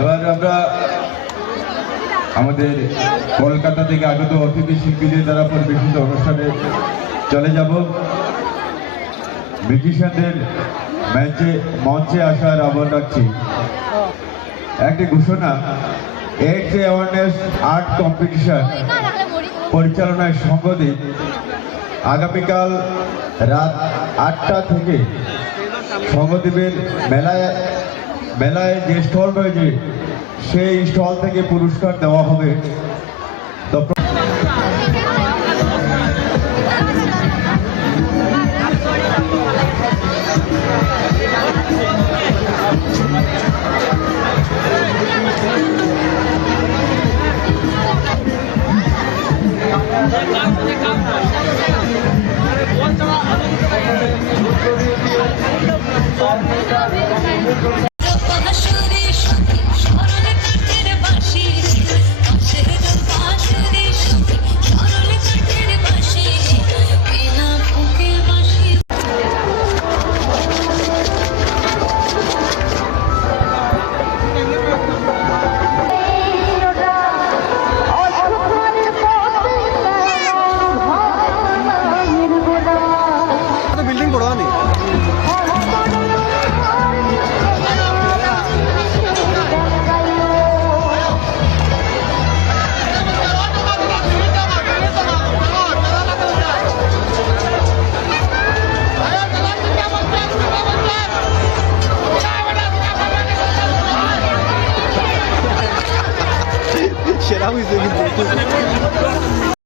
এবার আমরা আমাদের কলকাতা থেকে আগত অতিথি শিল্পীদের দ্বারা পরিবেশিত অনুষ্ঠানে চলে যাব। মিউজিশিয়ানদের মঞ্চে মঞ্চে আসার আহ্বান রাখছি। একটি ঘোষণা এইডস অ্যাওয়ারনেস আর্ট কম্পিটিশন পরিচালনায় সংগঠিত আগামীকাল রাত আটটা থেকে সংগদ্বীপের মেলায় মেলায় যে স্টল রয়েছে সেই স্টল থেকে পুরস্কার দেওয়া হবে। shit, I was thinking.